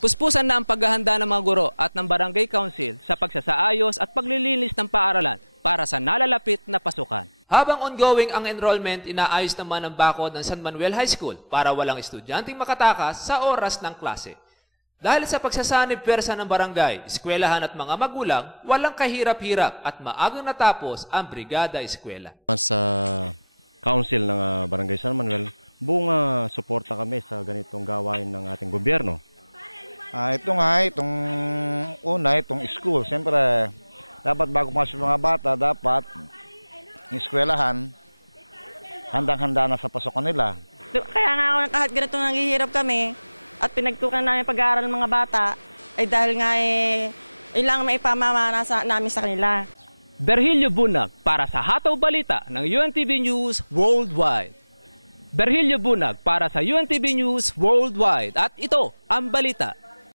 Puspusan na ang paghahanda ng mga guro at ng barangay council sa pagsasaayos at paglilinis ng paaralan para sa nalalapit na pasukan. Habang ongoing ang enrollment, inaayos naman ang bakod ng San Manuel High School para walang estudyanteng makatakas sa oras ng klase. Dahil sa pagsasanib pwersa ng barangay, eskwelahan at mga magulang, walang kahirap-hirap at maagang natapos ang Brigada Eskwela. Sa council ng Barangay San Manuel, buong suporta kami sa ganitong gawain ng ating gobyerno. Itong school. Siyempre, dapat bago masuk mga bata, dapat eskwelahan, handang-handa na sa pasokan nila. Kaya nga kahit ganito naghihirap kami at pinagtukan namin pag-aaral ng mga bata, ay dahil nga ilang maipamamana namin sa kanila. Berhilio Bunag para sa Hataw Balita ng UNTV News Worldwide. Berhilio Bunag para sa UNTV News Worldwide at ito ang balita.